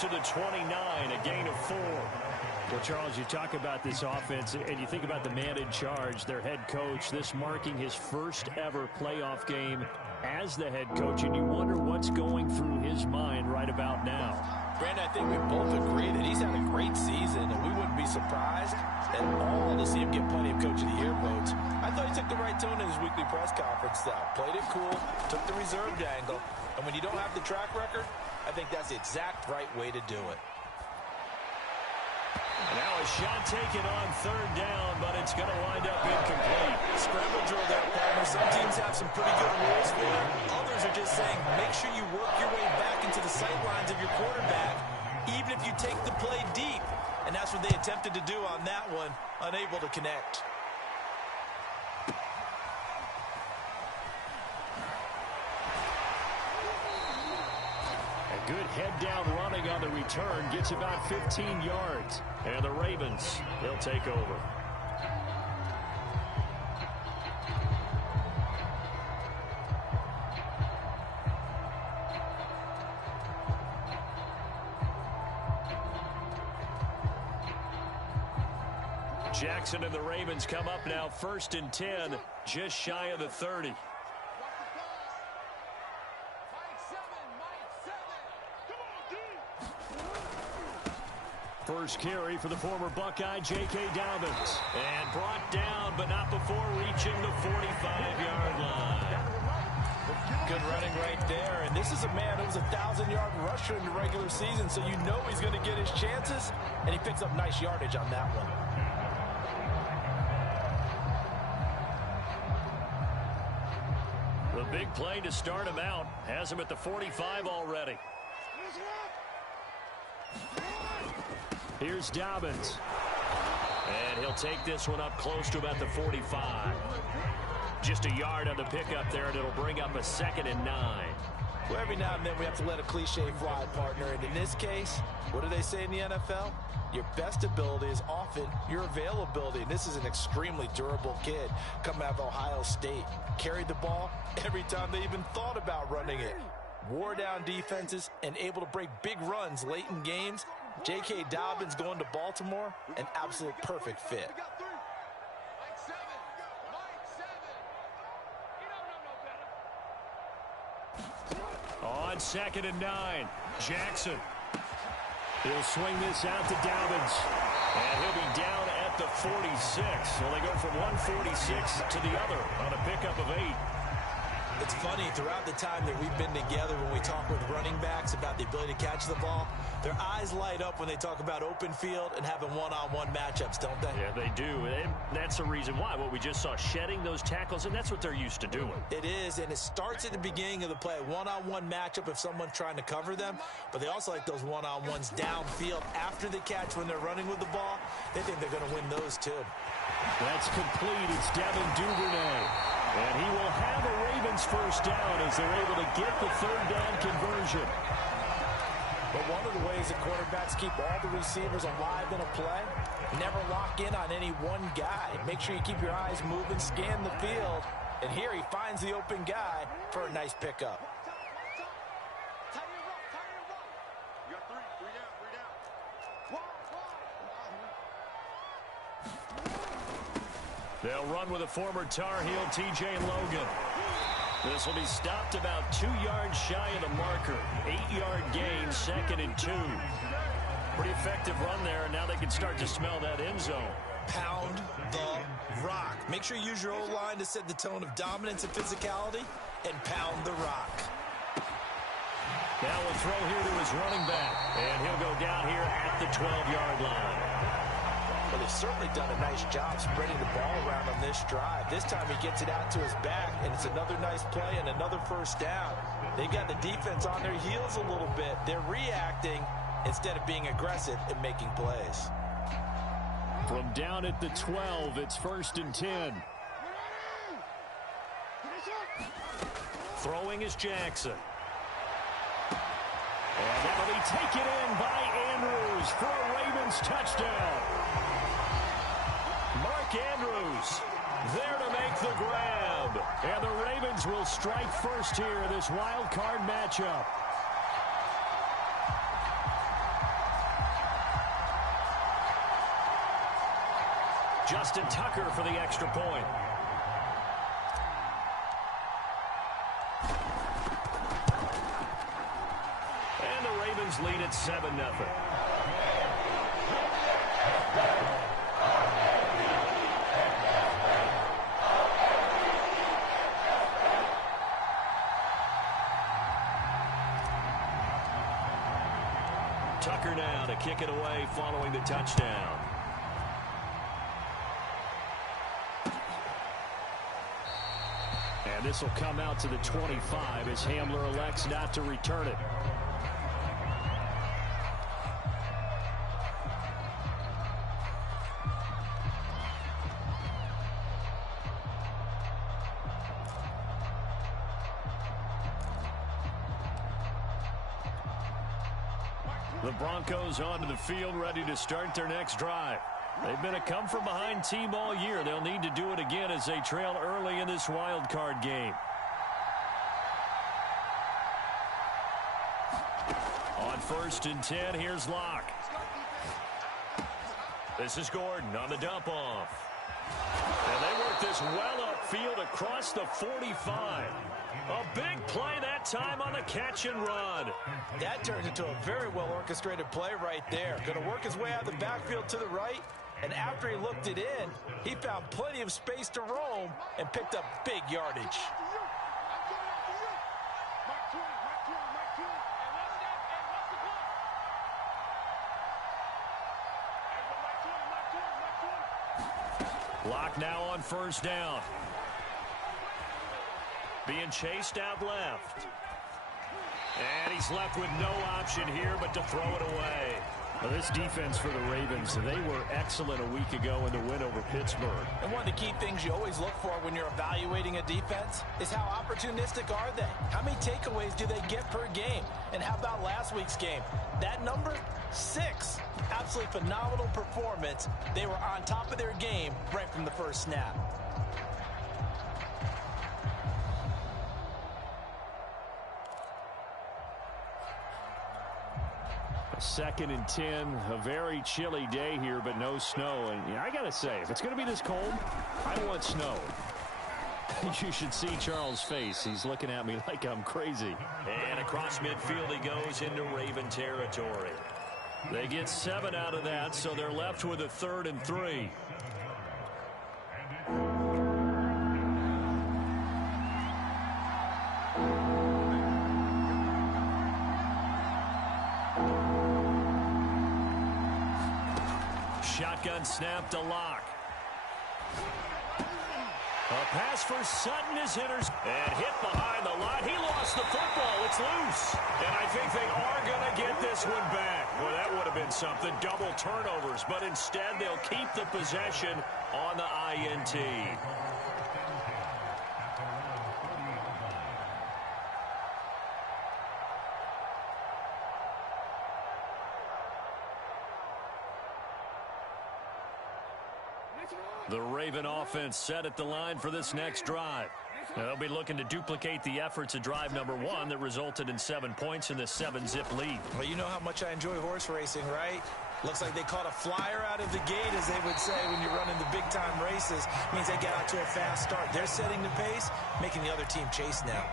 to the 29, a gain of 4. Well, Charles, you talk about this offense, and you think about the man in charge, their head coach, this marking his first ever playoff game as the head coach, and you wonder what's going through his mind right about now. Brandon, I think we both agree that he's had a great season, and we wouldn't be surprised at all to see him get plenty of Coach of the Year votes. I thought he took the right tone in his weekly press conference, though. Played it cool, took the reserved angle, and when you don't have the track record, I think that's the exact right way to do it. And now a shot taken on third down, but it's going to wind up incomplete. Scramble drill there, partner. Some teams have some pretty good rules for it. Others are just saying make sure you work your way back into the sight lines of your quarterback, even if you take the play deep. And that's what they attempted to do on that one, unable to connect. Good head-down running on the return. Gets about 15 yards. And the Ravens, they'll take over. Jackson and the Ravens come up now 1st and 10, just shy of the 30. First carry for the former Buckeye, J.K. Dobbins. And brought down, but not before reaching the 45-yard line. Good running right there. And this is a man who was a 1,000-yard rusher in the regular season, so you know he's going to get his chances. And he picks up nice yardage on that one. The big play to start him out. Has him at the 45 already. Here's Dobbins. And he'll take this one up close to about the 45. Just a yard on the pickup there, and it'll bring up a 2nd and 9. Well, every now and then we have to let a cliche fly, partner. And in this case, what do they say in the NFL? Your best ability is often your availability. And this is an extremely durable kid coming out of Ohio State. Carried the ball every time they even thought about running it. Wore down defenses and able to break big runs late in games. J.K. Dobbins going to Baltimore, an absolute perfect fit. On 2nd and 9, Jackson. He'll swing this out to Dobbins. And he'll be down at the 46. So they go from 146 to the other on a pickup of 8. It's funny, throughout the time that we've been together, when we talk with running backs about the ability to catch the ball, their eyes light up when they talk about open field and having one-on-one matchups, don't they? Yeah, they do. And that's the reason why. What we just saw, shedding those tackles, and that's what they're used to doing. It is, and it starts at the beginning of the play. One-on-one matchup if someone's trying to cover them, but they also like those one-on-ones downfield after the catch when they're running with the ball. They think they're going to win those, too. That's complete. It's Devin Duvernay. And he will have a Ravens first down as they're able to get the 3rd down conversion. But one of the ways that quarterbacks keep all the receivers alive in a play, never lock in on any one guy. Make sure you keep your eyes moving, scan the field. And here he finds the open guy for a nice pickup. They'll run with a former Tar Heel, T.J. Logan. This will be stopped about 2 yards shy of the marker. 8-yard gain, 2nd and 2. Pretty effective run there, and now they can start to smell that end zone. Pound the rock. Make sure you use your O-line to set the tone of dominance and physicality, and pound the rock. Now we'll throw here to his running back, and he'll go down here at the 12-yard line. Well, they've certainly done a nice job spreading the ball around on this drive. This time he gets it out to his back, and it's another nice play and another first down. They got the defense on their heels a little bit. They're reacting instead of being aggressive and making plays. From down at the 12, it's 1st and 10. Throwing is Jackson. And that'll be taken in by Andrews for a Ravens touchdown. Mark Andrews there to make the grab. And the Ravens will strike first here in this wild card matchup. Justin Tucker for the extra point. And the Ravens lead at 7-0. Tucker now to kick it away following the touchdown. And this will come out to the 25 as Hamler elects not to return it. The Broncos onto the field, ready to start their next drive. They've been a come-from-behind team all year. They'll need to do it again as they trail early in this wild card game. On 1st and 10, here's Locke. This is Gordon on the dump-off. And they work this well upfield across the 45. A big play that time on the catch and run. That turns into a very well-orchestrated play right there. Going to work his way out of the backfield to the right. And after he looked it in, he found plenty of space to roam and picked up big yardage. Locke now on 1st down. Being chased out left. And he's left with no option here but to throw it away. Well, this defense for the Ravens, they were excellent a week ago in the win over Pittsburgh. And one of the key things you always look for when you're evaluating a defense is how opportunistic are they? How many takeaways do they get per game? And how about last week's game? That number, 6. Absolutely phenomenal performance. They were on top of their game right from the first snap. Second and 10, a very chilly day here, but no snow. And I got to say, if it's going to be this cold, I want snow. You should see Charles' face. He's looking at me like I'm crazy. And across midfield he goes into Raven territory. They get 7 out of that, so they're left with a 3rd and 3. Shotgun snap to Locke. A pass for Sutton is hitters and hit behind the line. He lost the football. It's loose. And I think they are going to get this one back. Well, that would have been something. Double turnovers. But instead, they'll keep the possession on the INT. The Raven offense set at the line for this next drive. They'll be looking to duplicate the efforts of drive number 1 that resulted in 7 points in the 7-zip lead. Well, you know how much I enjoy horse racing, right? Looks like they caught a flyer out of the gate, as they would say when you're running the big-time races. Means they get out to a fast start. They're setting the pace, making the other team chase now.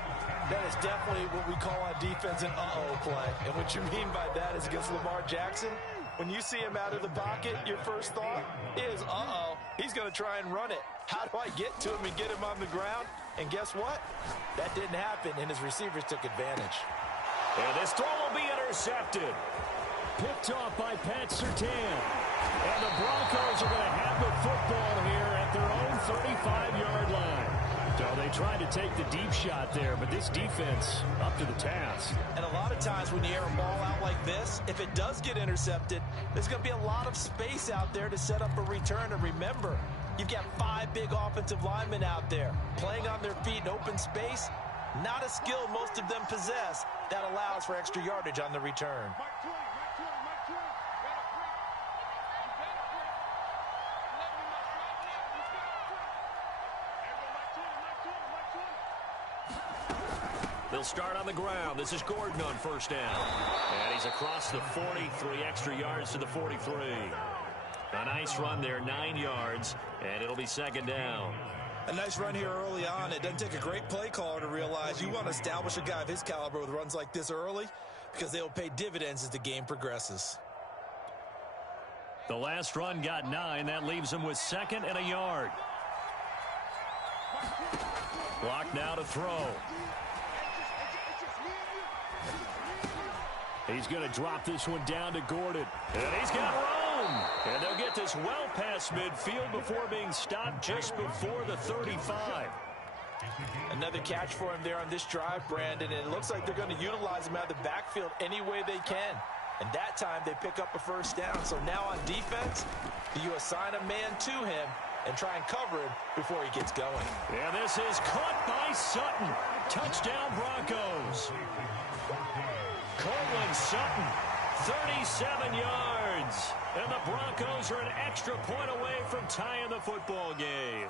That is definitely what we call on defense an uh-oh play. And what you mean by that is against Lamar Jackson, when you see him out of the pocket, your first thought is, uh-oh, he's going to try and run it. How do I get to him and get him on the ground? And guess what? That didn't happen, and his receivers took advantage. And this throw will be intercepted. Picked off by Pat Surtain. And the Broncos are going to have the football here at their own 35-yard line. So they tried to take the deep shot there, but this defense up to the task. And a lot of times when you air a ball out like this, if it does get intercepted, there's going to be a lot of space out there to set up a return. And remember, you've got 5 big offensive linemen out there playing on their feet in open space. Not a skill most of them possess that allows for extra yardage on the return. They'll start on the ground. This is Gordon on 1st down. And he's across the 40, 3 extra yards to the 43. A nice run there, 9 yards, and it'll be second down. A nice run here early on. It doesn't take a great play caller to realize you want to establish a guy of his caliber with runs like this early because they will pay dividends as the game progresses. The last run got 9. That leaves him with 2nd and a yard. Block now to throw. He's going to drop this one down to Gordon. And he's got room. And they'll get this well past midfield before being stopped just before the 35. Another catch for him there on this drive, Brandon. And it looks like they're going to utilize him out of the backfield any way they can. And that time they pick up a first down. So now on defense, do you assign a man to him and try and cover him before he gets going? Yeah, this is caught by Sutton. Touchdown Broncos. Cortland Sutton, 37 yards. And the Broncos are an extra point away from tying the football game.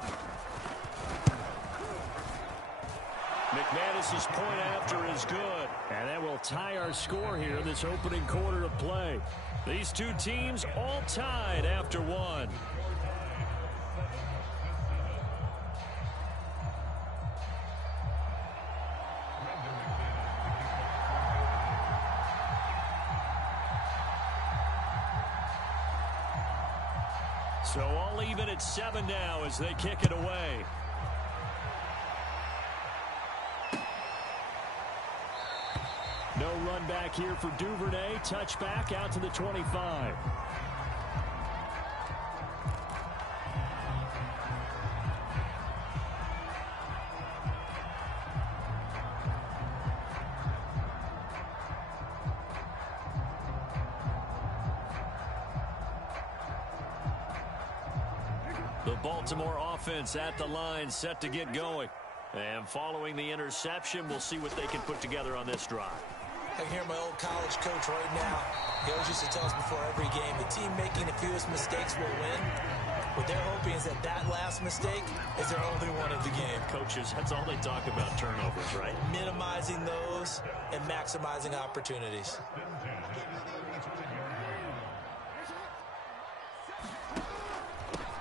McManus's point after is good. And that will tie our score here in this opening quarter of play. These two teams all tied after one. So all even at 7 now as they kick it away. No run back here for Duvernay. Touchback out to the 25. The Baltimore offense at the line, set to get going. And following the interception, we'll see what they can put together on this drive. I can hear my old college coach right now. He always used to tell us before every game, the team making the fewest mistakes will win. What they're hoping is that that last mistake is their only one of the game. Coaches, that's all they talk about, turnovers, right? Minimizing those and maximizing opportunities.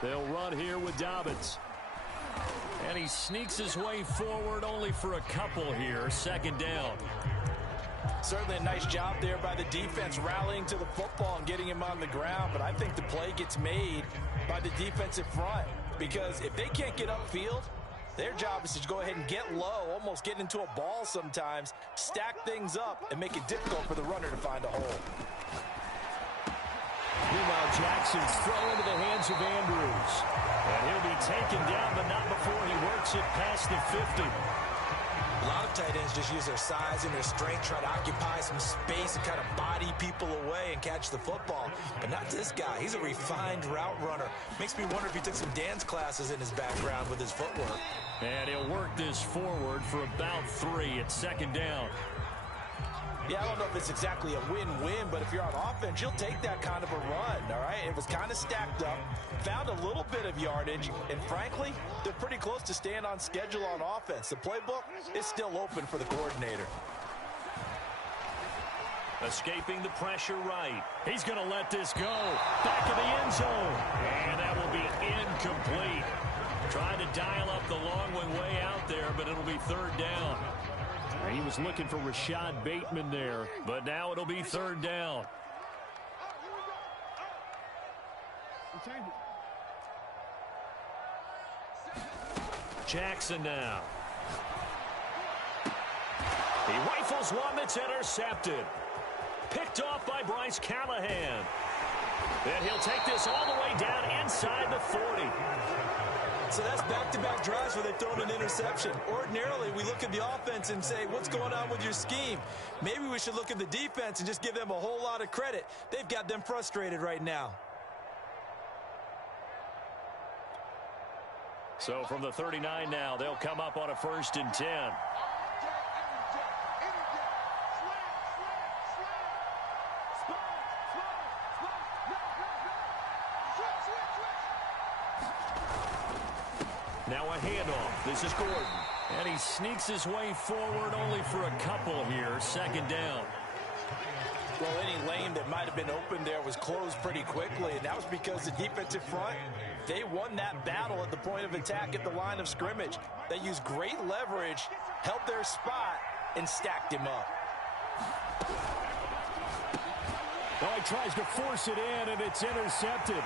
They'll run here with Dobbins. And he sneaks his way forward only for a couple here. Second down. Certainly a nice job there by the defense rallying to the football and getting him on the ground. But I think the play gets made by the defensive front. Because if they can't get upfield, their job is to go ahead and get low, almost get into a ball sometimes, stack things up, and make it difficult for the runner to find a hole. Meanwhile, Jackson's throw into the hands of Andrews. And he'll be taken down, but not before he works it past the 50. A lot of tight ends just use their size and their strength, try to occupy some space and kind of body people away and catch the football. But not this guy. He's a refined route runner. Makes me wonder if he took some dance classes in his background with his footwork. And he'll work this forward for about 3 at second down. Yeah, I don't know if it's exactly a win-win, but if you're on offense, you'll take that kind of a run, all right? It was kind of stacked up, found a little bit of yardage, and frankly, they're pretty close to staying on schedule on offense. The playbook is still open for the coordinator. Escaping the pressure right. He's going to let this go. Back of the end zone. And that will be incomplete. Trying to dial up the long one way out there, but it'll be third down. He was looking for Rashad Bateman there, but now it'll be third down. Jackson now. He rifles one that's intercepted. Picked off by Bryce Callahan. And he'll take this all the way down inside the 40. So that's back-to-back drives where they've thrown an interception. Ordinarily, we look at the offense and say, what's going on with your scheme? Maybe we should look at the defense and just give them a whole lot of credit. They've got them frustrated right now. So from the 39 now, they'll come up on a 1st and 10. Now a handoff. This is Gordon. And he sneaks his way forward only for a couple here. Second down. Well, any lane team that might have been open there was closed pretty quickly, and that was because the defensive front, they won that battle at the point of attack at the line of scrimmage. They used great leverage, held their spot, and stacked him up. Oh, he tries to force it in, and it's intercepted.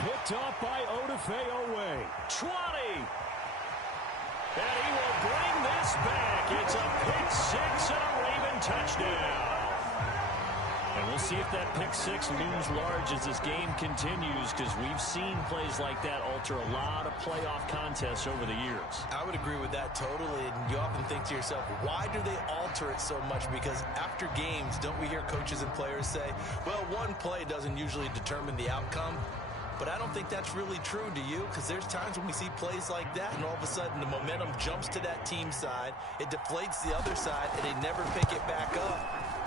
Picked off by Odafe-Owe. 20. And he will bring this back. It's a pick six and a Raven touchdown. And we'll see if that pick six looms large as this game continues, because we've seen plays like that alter a lot of playoff contests over the years. I would agree with that totally, and you often think to yourself, why do they alter it so much? Because after games, don't we hear coaches and players say, well, one play doesn't usually determine the outcome? But I don't think that's really true, do you? Because there's times when we see plays like that, and all of a sudden the momentum jumps to that team side, it deflates the other side, and they never pick it back up.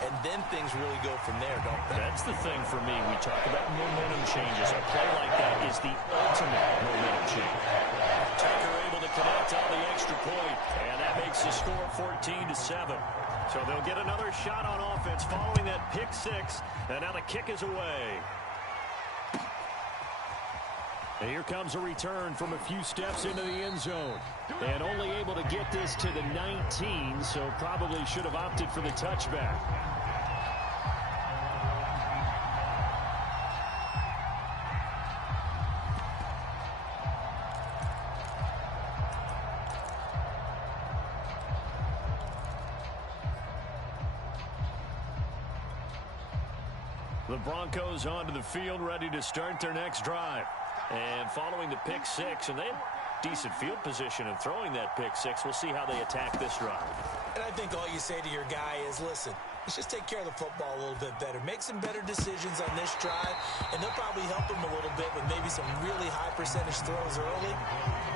And then things really go from there, don't they? That's the thing for me. We talk about momentum changes. A play like that is the ultimate momentum change. Tucker able to connect on the extra point, and that makes the score 14-7. So they'll get another shot on offense following that pick six, and now the kick is away. And here comes a return from a few steps into the end zone. And only able to get this to the 19, so probably should have opted for the touchback. The Broncos onto the field, ready to start their next drive. And following the pick six, and they have decent field position in throwing that pick six. We'll see how they attack this drive. And I think all you say to your guy is, listen, let's just take care of the football a little bit better. Make some better decisions on this drive, and they'll probably help him a little bit with maybe some really high percentage throws early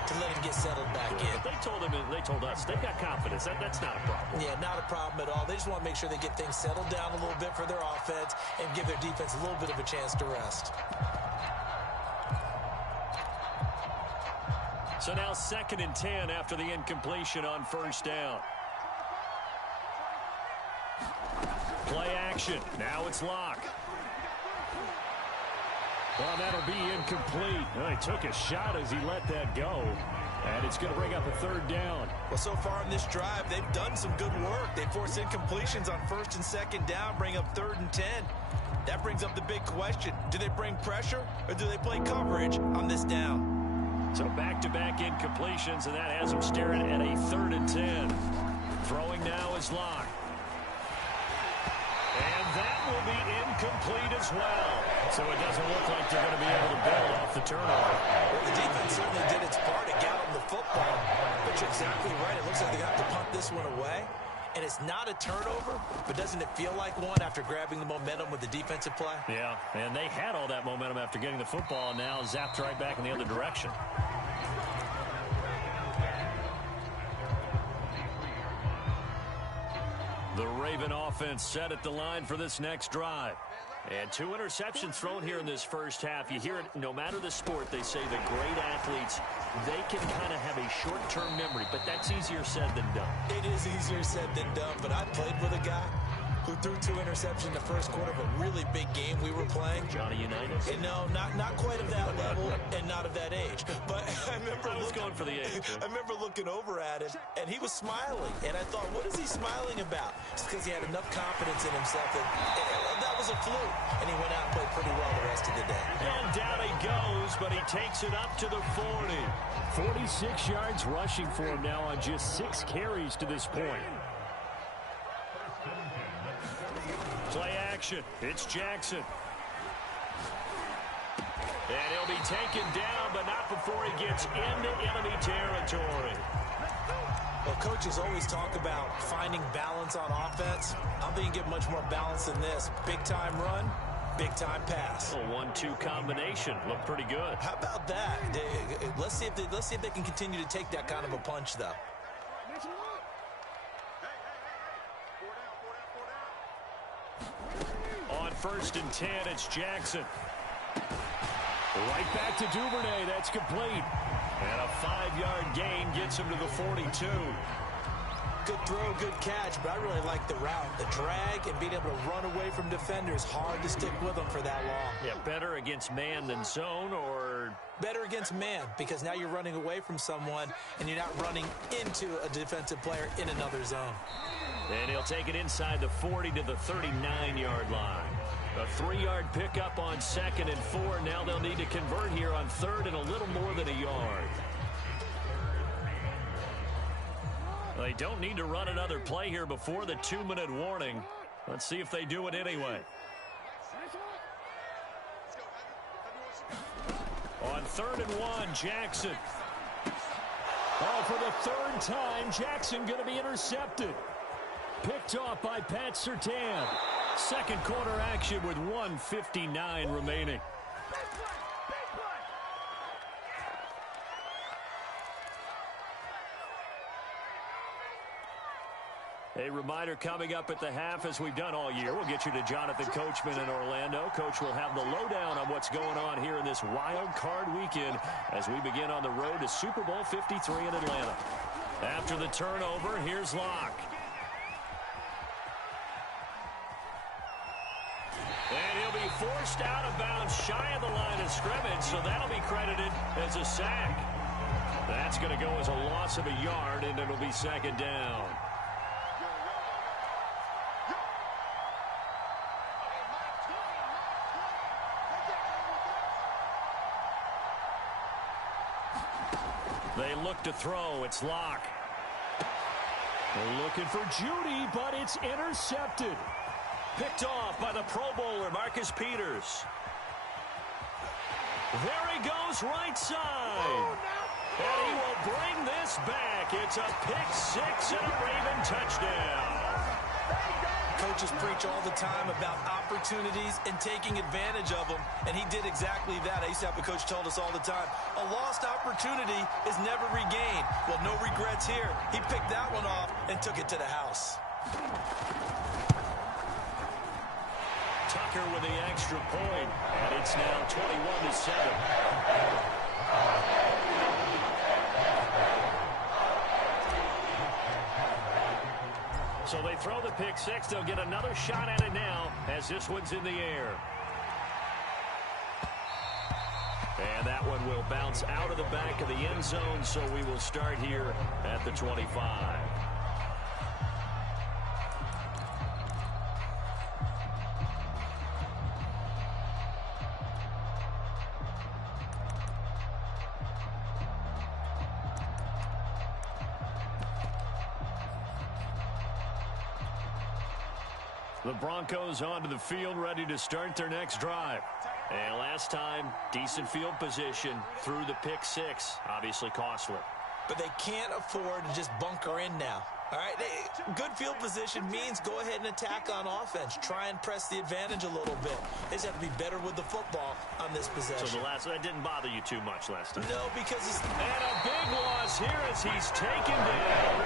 to let him get settled back in. But they told us they've got confidence. That's not a problem. Yeah, not a problem at all. They just want to make sure they get things settled down a little bit for their offense and give their defense a little bit of a chance to rest. So now 2nd and 10 after the incompletion on first down. Play action. Now it's Locke. Well, that'll be incomplete. Well, he took a shot as he let that go. And it's going to bring up a 3rd down. Well, so far in this drive, they've done some good work. They forced incompletions on 1st and 2nd down, bring up 3rd and 10. That brings up the big question. Do they bring pressure or do they play coverage on this down? So back-to-back incompletions, and that has them staring at a 3rd and 10. Throwing now is Locke. And that will be incomplete as well. So it doesn't look like they're going to be able to build off the turnover. Well, the defense certainly did its part to get them the football. But you're exactly right. It looks like they have to punt this one away. And it's not a turnover, but doesn't it feel like one after grabbing the momentum with the defensive play? Yeah, and they had all that momentum after getting the football, and now zapped right back in the other direction. The Raven offense set at the line for this next drive. And 2 interceptions thrown here in this first half. You hear it, no matter the sport, they say the great athletes, they can kind of have a short-term memory, but that's easier said than done. It is easier said than done, but I played with a guy who threw 2 interceptions in the first quarter of a really big game we were playing. Johnny Unitas? And no, not quite of that level and not of that age. But I remember going for the age. I remember looking over at him, and he was smiling. And I thought, what is he smiling about? It's because he had enough confidence in himself that was a fluke. And he went out and played pretty well the rest of the day. And down he goes, but he takes it up to the 40. 46 yards rushing for him now on just 6 carries to this point. Play action. It's Jackson. And he'll be taken down, but not before he gets into enemy territory. Well, coaches always talk about finding balance on offense. I don't think you get much more balance than this. Big-time run, big-time pass. A 1-2 combination. Looked pretty good. How about that? Let's see if they can continue to take that kind of a punch, though. On 1st and 10, it's Jackson. Right back to Duvernay. That's complete. And a 5-yard gain gets him to the 42. good throw, good catch, but I really like the route, the drag, and being able to run away from defenders. Hard to stick with them for that long. Yeah, better against man than zone, or better against man, because now you're running away from someone and you're not running into a defensive player in another zone. And he'll take it inside the 40 to the 39-yard line. A 3-yard pickup on 2nd and 4. Now they'll need to convert here on 3rd and a little more than a yard. They don't need to run another play here before the 2-minute warning. Let's see if they do it anyway. On 3rd and 1, Jackson. Oh, for the 3rd time, Jackson going to be intercepted. Picked off by Pat Surtain. Second quarter action with 1:59 remaining. A reminder coming up at the half, as we've done all year. We'll get you to Jonathan Coachman in Orlando. Coach will have the lowdown on what's going on here in this wild card weekend as we begin on the road to Super Bowl 53 in Atlanta. After the turnover, here's Locke. And he'll be forced out of bounds shy of the line of scrimmage, so that'll be credited as a sack. That's going to go as a loss of a yard, and it'll be 2nd down. They look to throw. It's Locke. They're looking for Judy, but it's intercepted. Picked off by the Pro Bowler, Marcus Peters. There he goes, right side. And he will bring this back. It's a pick-6 and a Raven touchdown. Coaches preach all the time about opportunities and taking advantage of them, and he did exactly that. I used to have a coach told us all the time, a lost opportunity is never regained. Well, no regrets here. He picked that one off and took it to the house. Tucker with the extra point, and it's now 21-7. So they throw the pick-6. They'll get another shot at it now as this one's in the air. And that one will bounce out of the back of the end zone, so we will start here at the 25. The Broncos onto the field, ready to start their next drive. And last time, decent field position through the pick-6. Obviously costly. But they can't afford to just bunker in now. All right, good field position means go ahead and attack on offense. Try and press the advantage a little bit. They just have to be better with the football on this possession. So that didn't bother you too much last time? No, because it's... And a big loss here as he's taken down.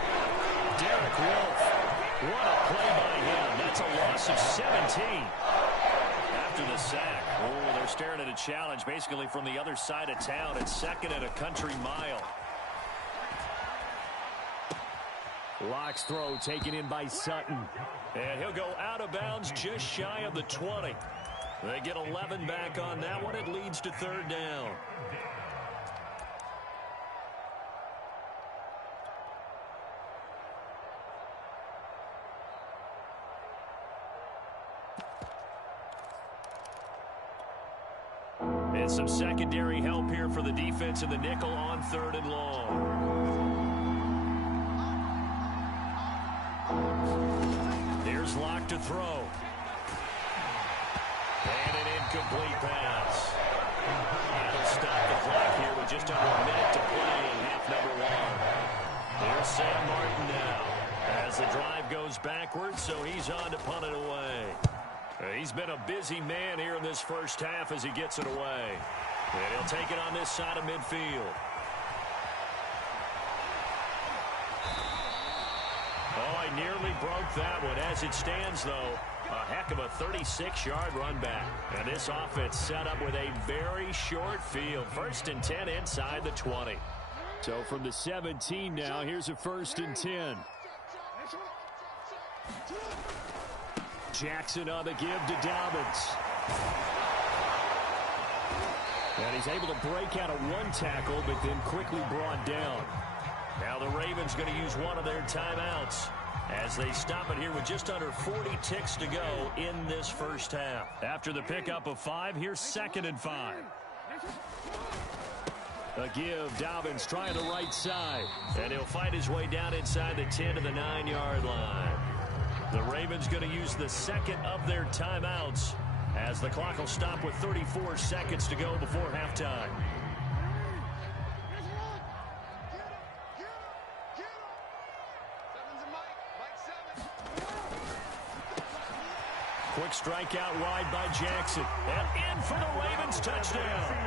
Derek Wolfe. What a play by him. That's a loss of 17. After the sack. Oh, they're staring at a challenge basically from the other side of town. It's 2nd and a country mile. Locke's throw taken in by Sutton. And he'll go out of bounds just shy of the 20. They get 11 back on that one. It leads to 3rd down. And some secondary help here for the defense in the nickel on 3rd and long. Here's Locke to throw. And an incomplete pass. That'll stop the clock here with just under a minute to play in half number 1. Here's Sam Martin now as the drive goes backwards, so he's on to punt it away. He's been a busy man here in this first half as he gets it away. And he'll take it on this side of midfield. Oh, I nearly broke that one. As it stands, though, a heck of a 36-yard run back. And this offense set up with a very short field. 1st and 10 inside the 20. So from the 17 now, here's a 1st and 10. Jackson on the give to Dobbins. And he's able to break out of one tackle, but then quickly brought down. Now the Ravens going to use one of their timeouts as they stop it here with just under 40 ticks to go in this first half. After the pickup of 5, here's 2nd and 5. A give, Dobbins trying the right side. And he'll fight his way down inside the 10 to the 9-yard line. The Ravens going to use the second of their timeouts as the clock will stop with 34 seconds to go before halftime. Quick strikeout wide by Jackson. And in for the Ravens touchdown.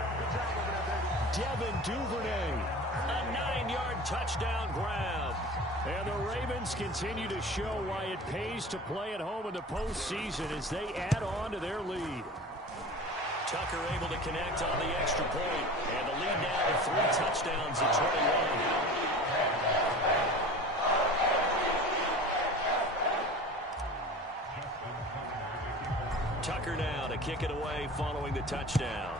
Devin Duvernay. A 9-yard touchdown grab. And the Ravens continue to show why it pays to play at home in the postseason as they add on to their lead. Tucker able to connect on the extra point. And the lead now to 3 touchdowns at 21. Tucker now to kick it away following the touchdown.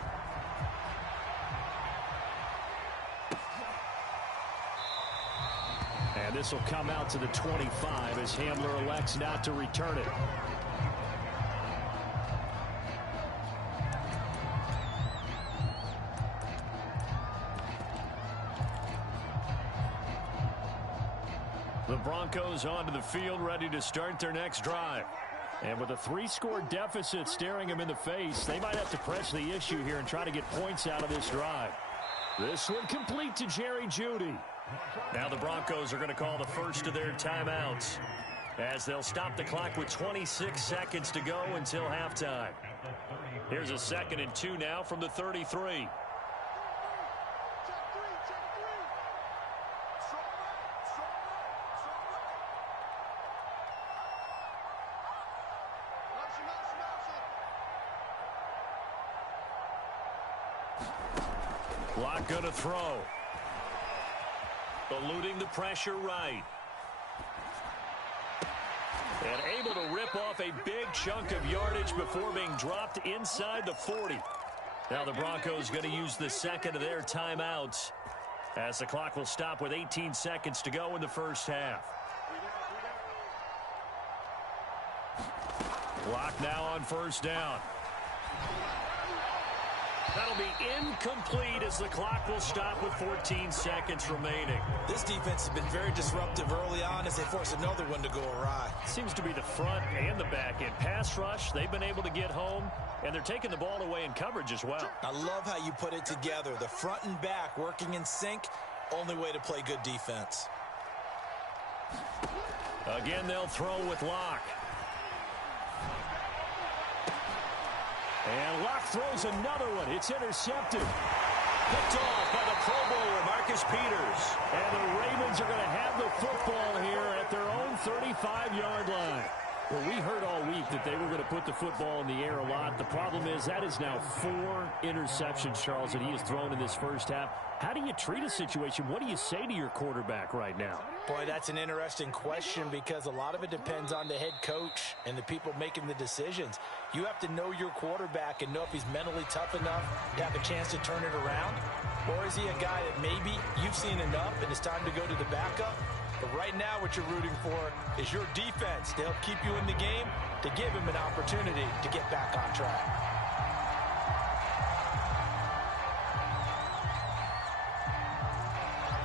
And this will come out to the 25 as Hamler elects not to return it. The Broncos onto the field, ready to start their next drive. And with a 3-score deficit staring them in the face, they might have to press the issue here and try to get points out of this drive. This one complete to Jerry Jeudy. Now the Broncos are going to call the first of their timeouts as they'll stop the clock with 26 seconds to go until halftime. Here's a 2nd and 2 now from the 33. Lock going to throw. Eluding the pressure right. And able to rip off a big chunk of yardage before being dropped inside the 40. Now the Broncos going to use the second of their timeouts as the clock will stop with 18 seconds to go in the first half. Lock now on first down. That'll be incomplete as the clock will stop with 14 seconds remaining. This defense has been very disruptive early on as they force another one to go awry. Seems to be the front and the back end. Pass rush, they've been able to get home, and they're taking the ball away in coverage as well. I love how you put it together. The front and back working in sync, only way to play good defense. Again, they'll throw with Locke. And Locke throws another one. It's intercepted. Picked off by the Pro Bowler, Marcus Peters. And the Ravens are going to have the football here at their own 35-yard line. Well, we heard all week that they were going to put the football in the air a lot. The problem is that is now 4 interceptions, Charles, that he has thrown in this first half. How do you treat a situation? What do you say to your quarterback right now? Boy, that's an interesting question because a lot of it depends on the head coach and the people making the decisions. You have to know your quarterback and know if he's mentally tough enough to have a chance to turn it around. Or is he a guy that maybe you've seen enough and it's time to go to the backup? But right now what you're rooting for is your defense to help keep you in the game, to give him an opportunity to get back on track.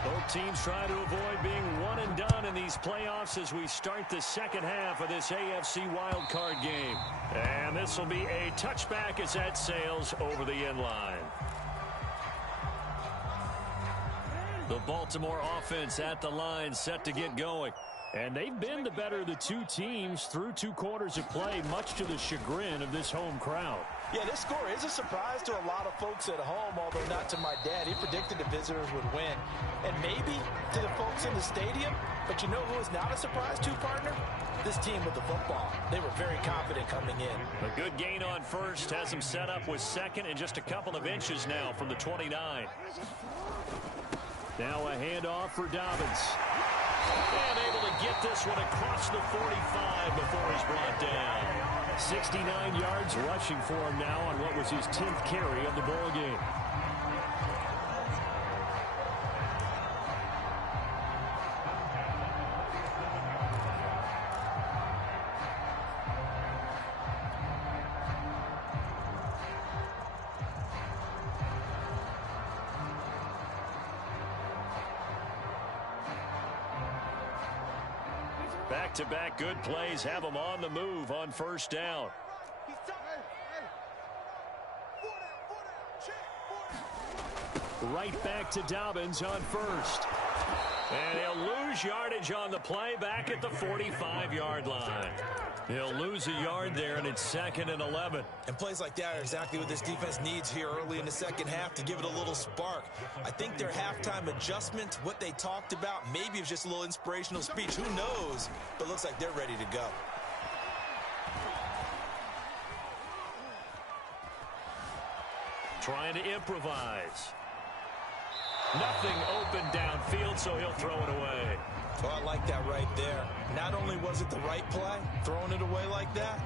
Both teams try to avoid being one and done in these playoffs as we start the second half of this AFC wildcard game. And this will be a touchback as that sails over the end line. The Baltimore offense at the line set to get going. And they've been the better of the two teams through 2 quarters of play, much to the chagrin of this home crowd. Yeah, this score is a surprise to a lot of folks at home, although not to my dad. He predicted the visitors would win. And maybe to the folks in the stadium, but you know who is not a surprise to, partner? This team with the football. They were very confident coming in. A good gain on first has them set up with second and just a couple of inches now from the 29. Now a handoff for Dobbins. And able to get this one across the 45 before he's brought down. 69 yards rushing for him now on what was his 10th carry of the ball game. Back-to-back good plays have him on the move on first down. Right back to Dobbins on first. And he'll lose yardage on the play back at the 45-yard line. He'll lose a yard there, and it's 2nd and 11. And plays like that are exactly what this defense needs here early in the second half to give it a little spark. I think their halftime adjustment, what they talked about, maybe it was just a little inspirational speech. Who knows? But looks like they're ready to go. Trying to improvise. Nothing open downfield, so he'll throw it away. Oh, I like that right there. Not only was it the right play, throwing it away like that,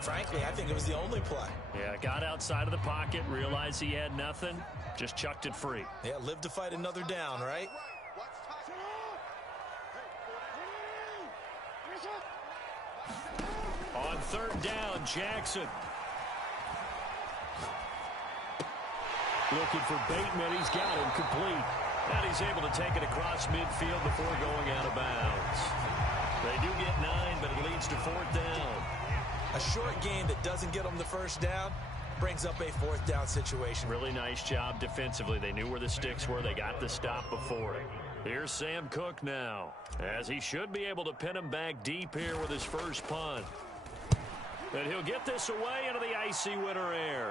frankly, I think it was the only play. Yeah, got outside of the pocket, realized he had nothing, just chucked it free. Yeah, live to fight another down, right? On 3rd down, Jackson. Looking for Bateman. He's got him complete. And he's able to take it across midfield before going out of bounds. They do get 9, but it leads to 4th down. A short game that doesn't get them the first down brings up a 4th down situation. Really nice job defensively. They knew where the sticks were. They got the stop before it. Here's Sam Cook now, as he should be able to pin him back deep here with his first punt. And he'll get this away into the icy winter air.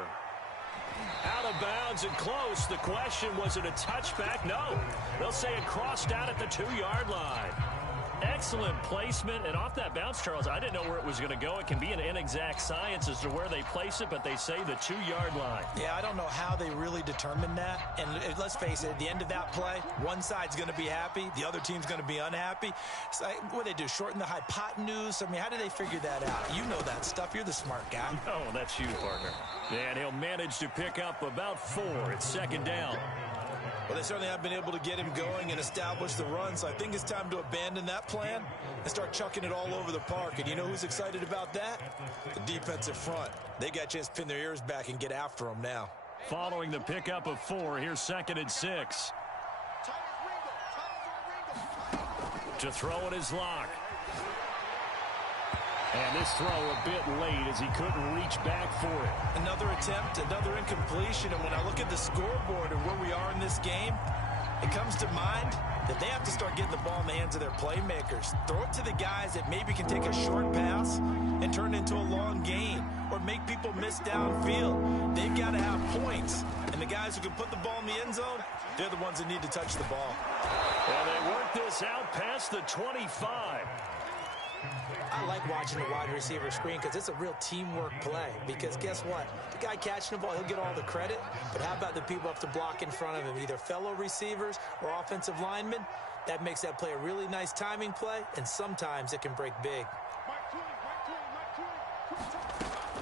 Out of bounds and close. The question, was it a touchback? No. They'll say it crossed out at the 2-yard line. Excellent placement. And off that bounce, Charles, I didn't know where it was going to go. It can be an inexact science as to where they place it, but they say the 2-yard line. Yeah, I don't know how they really determined that. And let's face it, at the end of that play, one side's going to be happy, the other team's going to be unhappy. It's like, what do they do, shorten the hypotenuse? I mean, how do they figure that out? You know that stuff. You're the smart guy. Oh, that's you, partner. And he'll manage to pick up about 4. It's 2nd down. Well, they certainly have been able to get him going and establish the run, so I think it's time to abandon that plan and start chucking it all over the park. And you know who's excited about that? The defensive front. They got a chance to pin their ears back and get after them now. Following the pickup of 4, here's 2nd and 6. To throw in his lock. And this throw a bit late as he couldn't reach back for it. Another attempt, another incompletion. And when I look at the scoreboard and where we are in this game, it comes to mind that they have to start getting the ball in the hands of their playmakers. Throw it to the guys that maybe can take a short pass and turn it into a long gain or make people miss downfield. They've got to have points. And the guys who can put the ball in the end zone, they're the ones that need to touch the ball. And they work this out past the 25. I like watching the wide receiver screen because it's a real teamwork play. Because guess what? The guy catching the ball, he'll get all the credit. But how about the people have to block in front of him, either fellow receivers or offensive linemen? That makes that play a really nice timing play, and sometimes it can break big.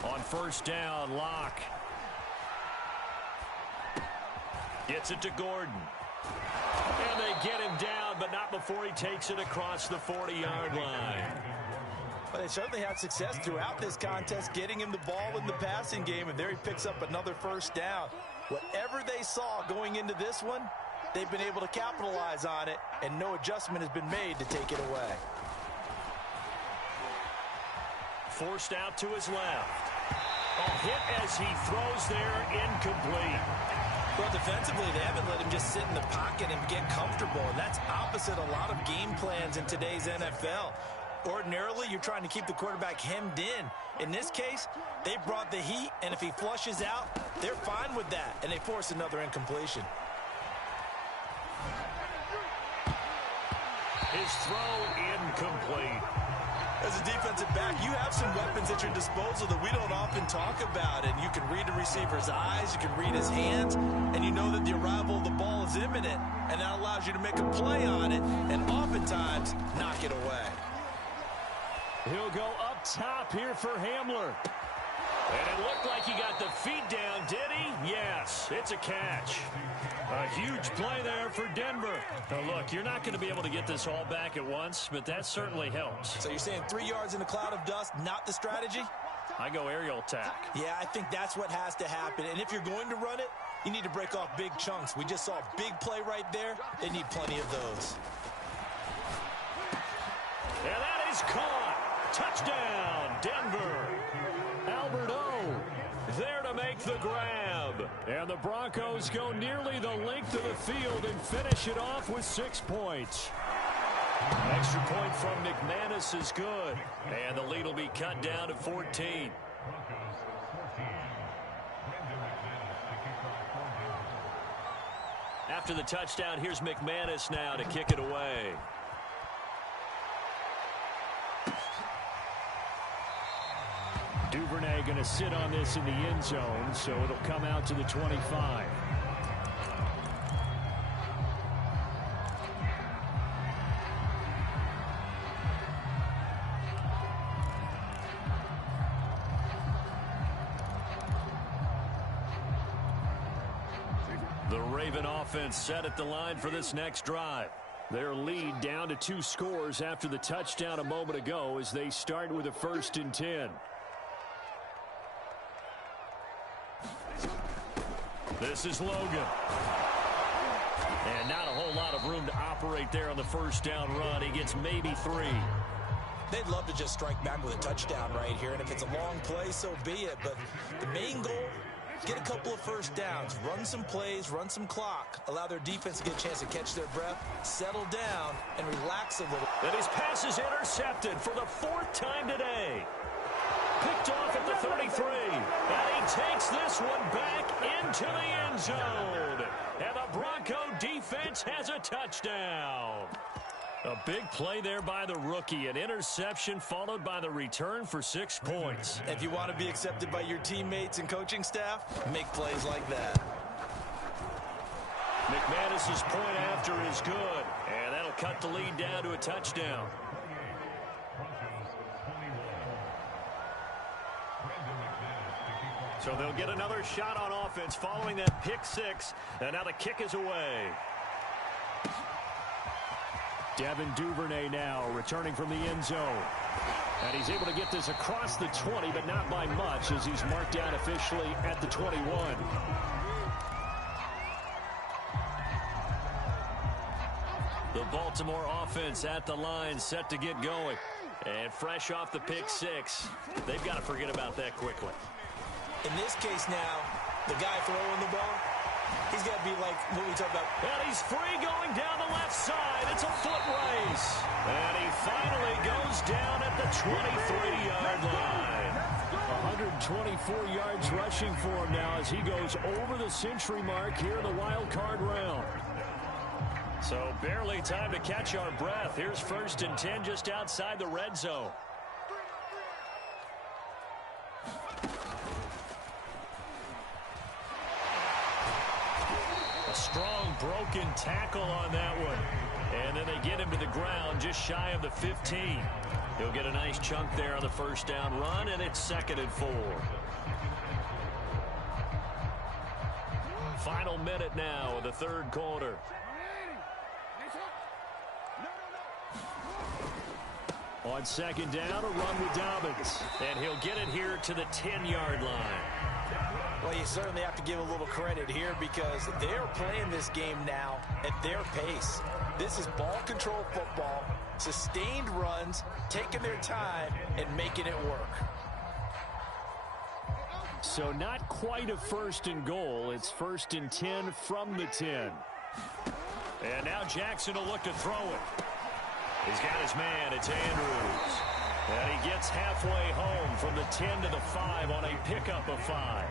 On first down, Locke. Gets it to Gordon. And they get him down, but not before he takes it across the 40-yard line. Well, they certainly had success throughout this contest, getting him the ball in the passing game, and there he picks up another first down. Whatever they saw going into this one, they've been able to capitalize on it, and no adjustment has been made to take it away. Forced out to his left. A hit as he throws there, incomplete. Well, defensively, they haven't let him just sit in the pocket and get comfortable, and that's opposite a lot of game plans in today's NFL. Ordinarily, you're trying to keep the quarterback hemmed in. In this case, they brought the heat, and if he flushes out, they're fine with that, and they force another incompletion. His throw incomplete. As a defensive back, you have some weapons at your disposal that we don't often talk about. And you can read the receiver's eyes, you can read his hands, and you know that the arrival of the ball is imminent. And that allows you to make a play on it and oftentimes knock it away. He'll go up top here for Hamler. And it looked like he got the feet down, did he? Yes, it's a catch. A huge play there for Denver. Now, look, you're not going to be able to get this all back at once, but that certainly helps. So you're saying 3 yards in a cloud of dust, not the strategy? I go aerial attack. Yeah, I think that's what has to happen. And if you're going to run it, you need to break off big chunks. We just saw a big play right there. They need plenty of those. And that is caught. Touchdown, Denver. Albert O there to make the grab. And the Broncos go nearly the length of the field and finish it off with 6 points. Extra point from McManus is good. And the lead will be cut down to 14. After the touchdown, here's McManus now to kick it away. Duvernay going to sit on this in the end zone, so it'll come out to the 25. The Raven offense set at the line for this next drive. Their lead down to 2 scores after the touchdown a moment ago as they start with a 1st and 10. This is Logan. And not a whole lot of room to operate there on the first down run. He gets maybe 3. They'd love to just strike back with a touchdown right here. And if it's a long play, so be it. But the main goal, get a couple of first downs, run some plays, run some clock, allow their defense to get a chance to catch their breath, settle down, and relax a little. And his pass is intercepted for the 4th time today. Picked off at the 33. And he takes this one back into the end zone. And the Bronco defense has a touchdown. A big play there by the rookie. An interception followed by the return for 6 points. If you want to be accepted by your teammates and coaching staff, make plays like that. McManus's point after is good. And that'll cut the lead down to a touchdown. So they'll get another shot on offense following that pick 6. And now the kick is away. Devin Duvernay now returning from the end zone. And he's able to get this across the 20, but not by much as he's marked down officially at the 21. The Baltimore offense at the line set to get going. And fresh off the pick 6, they've got to forget about that quickly. In this case now, the guy throwing the ball, he's got to be like what we talked about. And he's free going down the left side. It's a foot race. And he finally goes down at the 23-yard line. 124 yards rushing for him now as he goes over the century mark here in the wild card round. So barely time to catch our breath. Here's 1st and 10 just outside the red zone. Strong broken tackle on that one. And then they get him to the ground just shy of the 15. He'll get a nice chunk there on the first down run, and it's 2nd and 4. Final minute now of the 3rd quarter. On 2nd down, a run with Dobbins. And he'll get it here to the 10-yard line. Well, you certainly have to give a little credit here because they're playing this game now at their pace. This is ball control football, sustained runs, taking their time, and making it work. So not quite a 1st and goal. It's 1st and 10 from the 10. And now Jackson will look to throw it. He's got his man. It's Andrews. And he gets halfway home from the 10 to the 5 on a pickup of 5.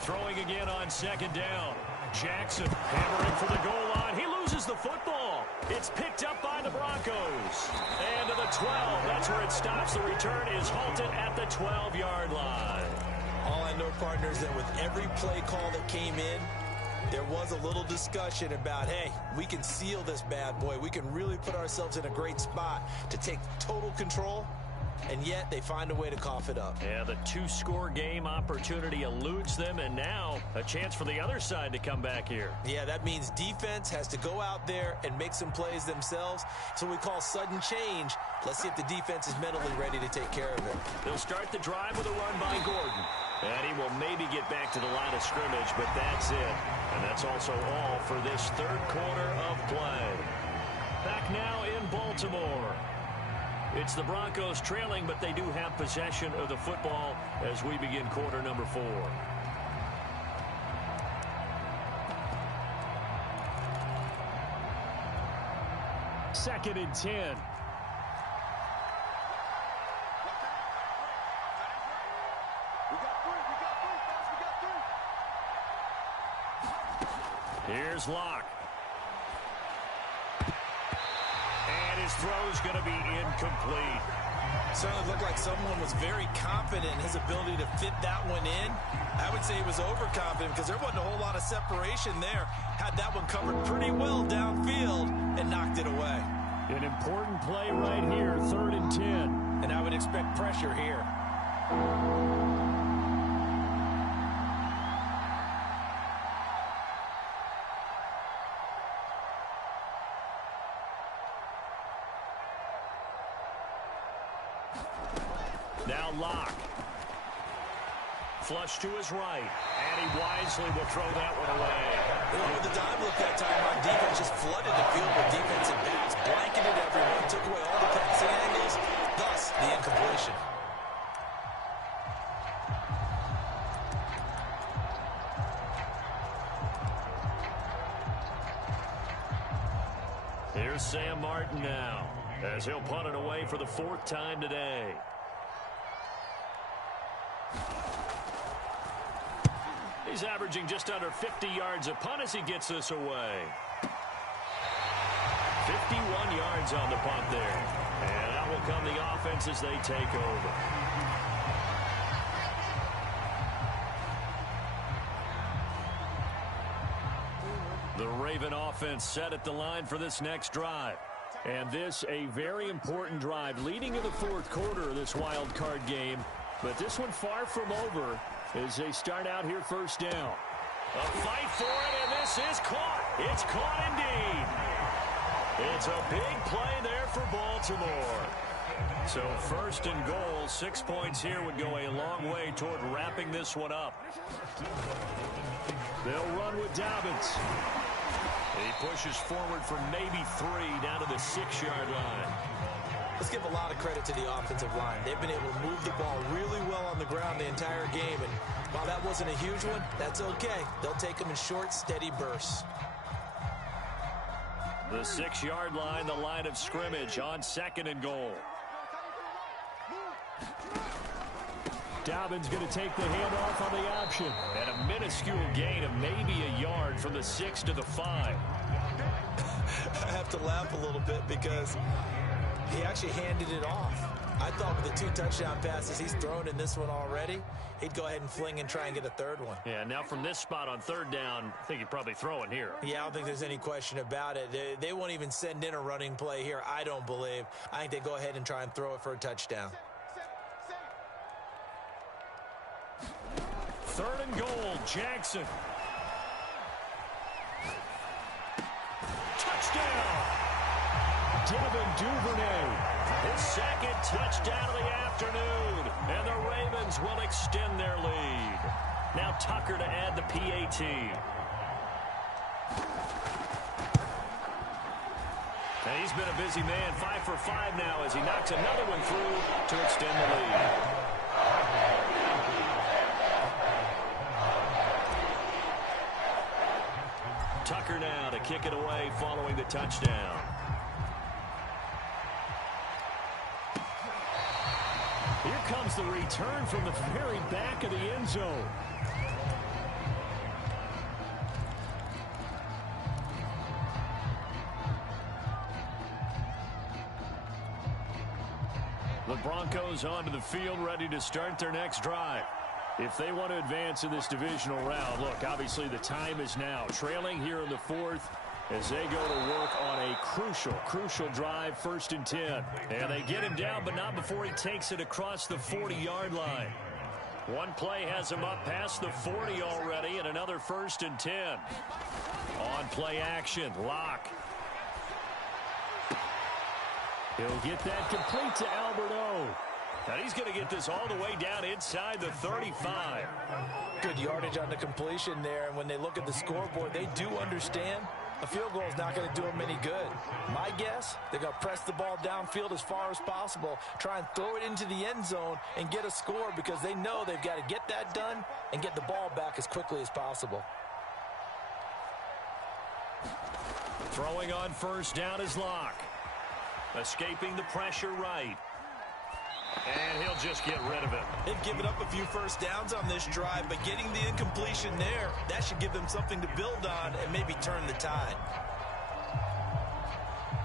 Throwing again on 2nd down. Jackson hammering for the goal line. He loses the football. It's picked up by the Broncos. And to the 12. That's where it stops. The return is halted at the 12-yard line. All I know, partners, that with every play call that came in, there was a little discussion about, hey, we can seal this bad boy. We can really put ourselves in a great spot to take total control, and yet they find a way to cough it up. Yeah, the two-score game opportunity eludes them, and now a chance for the other side to come back here. Yeah, that means defense has to go out there and make some plays themselves. So we call sudden change. Let's see if the defense is mentally ready to take care of it. They'll start the drive with a run by Gordon. And he will maybe get back to the line of scrimmage, but that's it. And that's also all for this third quarter of play. Back now in Baltimore. It's the Broncos trailing, but they do have possession of the football as we begin quarter number 4. Second and 10. Here's Locke. And his throw's going to be incomplete. Certainly looked like someone was very confident in his ability to fit that one in. I would say he was overconfident because there wasn't a whole lot of separation there. Had that one covered pretty well downfield and knocked it away. An important play right here, 3rd and 10. And I would expect pressure here. Now Locke. Flush to his right. And he wisely will throw that one away. With the dive look that time on defense, just flooded the field with defensive backs, blanketed everyone, took away all the passing angles, thus the incompletion. Here's Sam Martin now, as he'll punt it away for the 4th time today. He's averaging just under 50 yards a punt as he gets this away. 51 yards on the punt there. And out will come the offense as they take over. The Raven offense set at the line for this next drive. And this a very important drive leading to the 4th quarter of this wild card game. But this one far from over as they start out here first down. A fight for it, and this is caught. It's caught indeed. It's a big play there for Baltimore. So 1st and goal, 6 points here would go a long way toward wrapping this one up. They'll run with Dobbins. He pushes forward for maybe 3 down to the 6-yard line. Let's give a lot of credit to the offensive line. They've been able to move the ball really well on the ground the entire game. And while that wasn't a huge one, that's okay. They'll take them in short, steady bursts. The 6-yard line, the line of scrimmage on 2nd and goal. Dobbins going to take the handoff on the option. And a minuscule gain of maybe a yard from the 6 to the 5. I have to laugh a little bit because he actually handed it off. I thought with the 2 touchdown passes he's thrown in this one already, he'd go ahead and fling and try and get a 3rd one. Yeah, now from this spot on 3rd down, I think he'd probably throw it here. Yeah, I don't think there's any question about it. They won't even send in a running play here, I don't believe. I think they go ahead and try and throw it for a touchdown. 3rd and goal, Jackson. Touchdown! Devin Duvernay. His 2nd touchdown of the afternoon. And the Ravens will extend their lead. Now Tucker to add the PAT. And he's been a busy man, 5 for 5 now as he knocks another one through to extend the lead. Tucker now to kick it away following the touchdown. Here comes the return from the very back of the end zone. goes onto the field, ready to start their next drive. If they want to advance in this divisional round, look, obviously the time is now. Trailing here in the fourth as they go to work on a crucial drive, 1st and 10. And they get him down, but not before he takes it across the 40-yard line. One play has him up past the 40 already, and another 1st and 10. On play action, Locke. He'll get that complete to Alberto. Now he's going to get this all the way down inside the 35. Good yardage on the completion there, and when they look at the scoreboard, they do understand a field goal is not going to do them any good. My guess, they're going to press the ball downfield as far as possible, try and throw it into the end zone and get a score because they know they've got to get that done and get the ball back as quickly as possible. Throwing on 1st down is Locke. Escaping the pressure right. And he'll just get rid of it. They've given up a few 1st downs on this drive, but getting the incompletion there, that should give them something to build on and maybe turn the tide.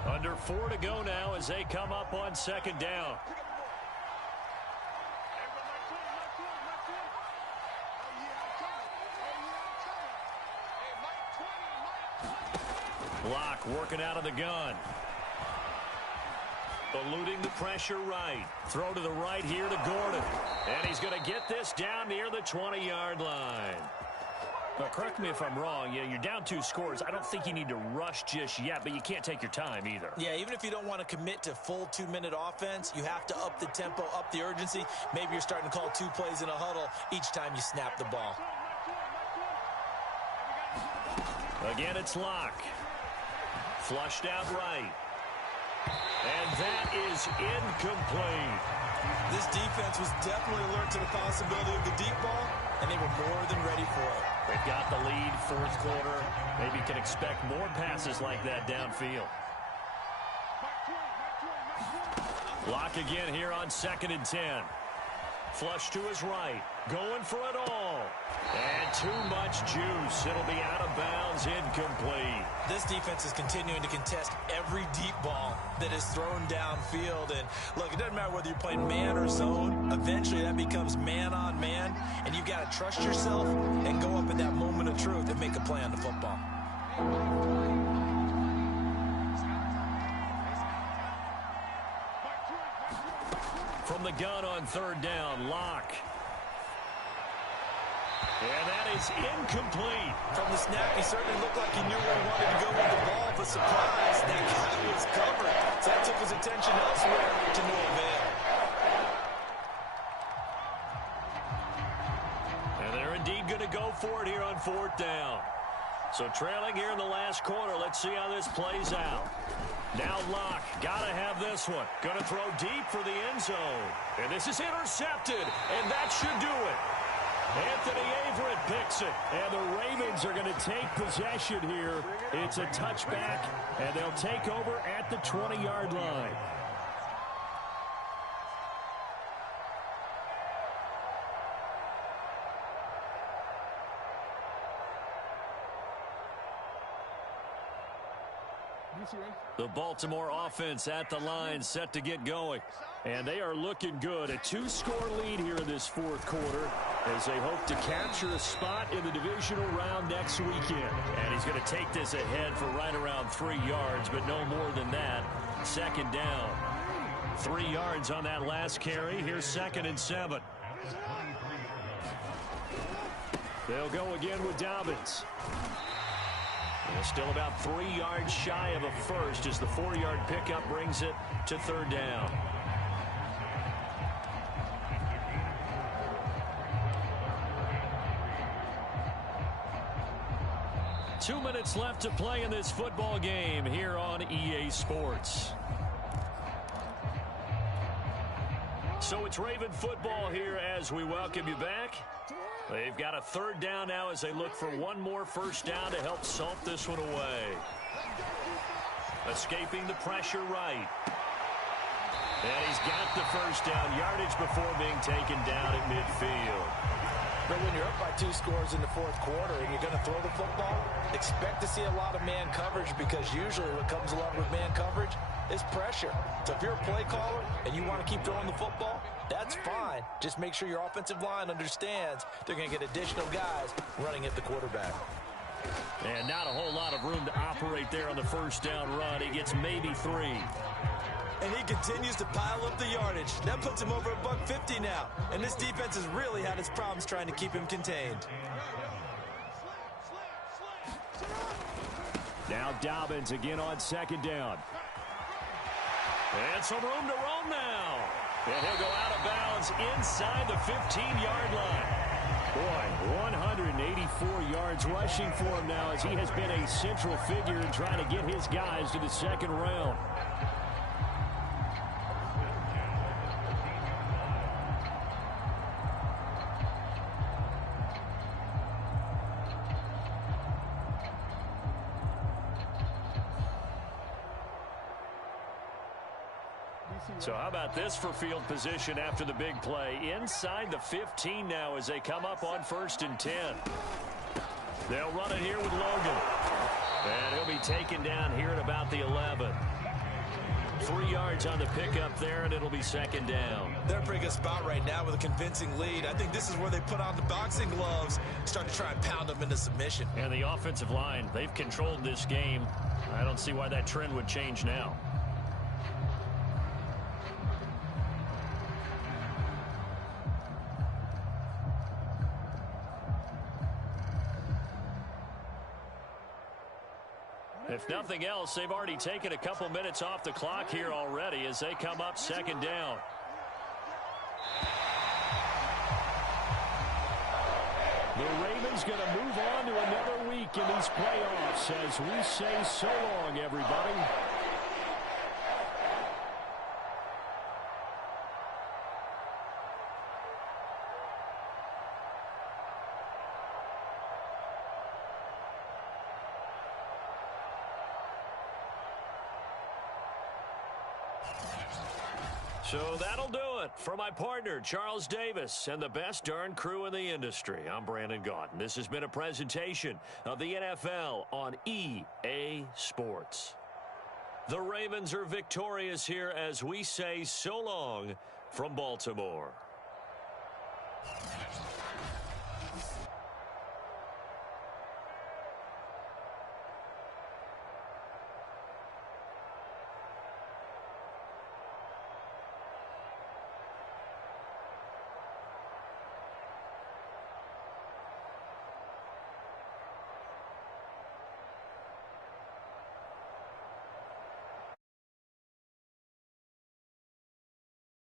Under 4 to go now as they come up on 2nd down. Locke working out of the gun. Eluding the pressure right. Throw to the right here to Gordon. And he's going to get this down near the 20-yard line. But correct me if I'm wrong. Yeah, you're down 2 scores. I don't think you need to rush just yet, but you can't take your time either. Yeah, even if you don't want to commit to full 2-minute offense, you have to up the tempo, up the urgency. Maybe you're starting to call 2 plays in a huddle each time you snap the ball. Again, it's Locke. Flushed out right. And that is incomplete. This defense was definitely alert to the possibility of the deep ball, and they were more than ready for it. They've got the lead, 4th quarter. Maybe can expect more passes like that downfield. Locke again here on 2nd and 10. Flush to his right. Going for it all. And too much juice. It'll be out of bounds, incomplete. This defense is continuing to contest every deep ball that is thrown downfield. And look, it doesn't matter whether you're playing man or zone. Eventually that becomes man on man. And you've got to trust yourself and go up at that moment of truth and make a play on the football. From the gun on 3rd down, Locke. And that is incomplete. From the snap, he certainly looked like he knew where he wanted to go with the ball, but surprise, that guy was covered. So that took his attention elsewhere to no avail. And they're indeed going to go for it here on 4th down. So trailing here in the last quarter, let's see how this plays out. Now Locke, got to have this one. Going to throw deep for the end zone. And this is intercepted, and that should do it. Anthony Averett picks it, and the Ravens are going to take possession here. It's a touchback, and they'll take over at the 20-yard line. The Baltimore offense at the line, set to get going. And they are looking good. A 2-score lead here in this 4th quarter as they hope to capture a spot in the divisional round next weekend. And he's going to take this ahead for right around 3 yards, but no more than that. 2nd down. 3 yards on that last carry. Here's 2nd and 7. They'll go again with Dobbins. And still about 3 yards shy of a first as the 4-yard pickup brings it to 3rd down. Two minutes left to play in this football game here on EA Sports. So it's Raven football here as we welcome you back. They've got a 3rd down now as they look for one more 1st down to help salt this one away. Escaping the pressure right. And he's got the 1st down yardage before being taken down at midfield. But when you're up by 2 scores in the 4th quarter and you're going to throw the football, expect to see a lot of man coverage because usually what comes along with man coverage is pressure. So if you're a play caller and you want to keep throwing the football, That's fine. Just make sure your offensive line understands they're going to get additional guys running at the quarterback. And not a whole lot of room to operate there on the first down run. He gets maybe 3. And he continues to pile up the yardage. That puts him over $150 now. And this defense has really had its problems trying to keep him contained. Now Dobbins again on second down. And some room to roam now. And he'll go out of bounds inside the 15-yard line. Boy, 184 yards rushing for him now as he has been a central figure in trying to get his guys to the second round. So how about this for field position after the big play? Inside the 15 now as they come up on 1st and 10. They'll run it here with Logan. And he'll be taken down here at about the 11. 3 yards on the pickup there, and it'll be second down. They're in a pretty good spot right now with a convincing lead. I think this is where they put on the boxing gloves, start to try and pound them into submission. And the offensive line, they've controlled this game. I don't see why that trend would change now. If nothing else, they've already taken a couple minutes off the clock here already as they come up second down. The Ravens going to move on to another week in these playoffs as we say so long, everybody. So that'll do it for my partner, Charles Davis, and the best darn crew in the industry. I'm Brandon Gaudin. This has been a presentation of the NFL on EA Sports. The Ravens are victorious here as we say so long from Baltimore.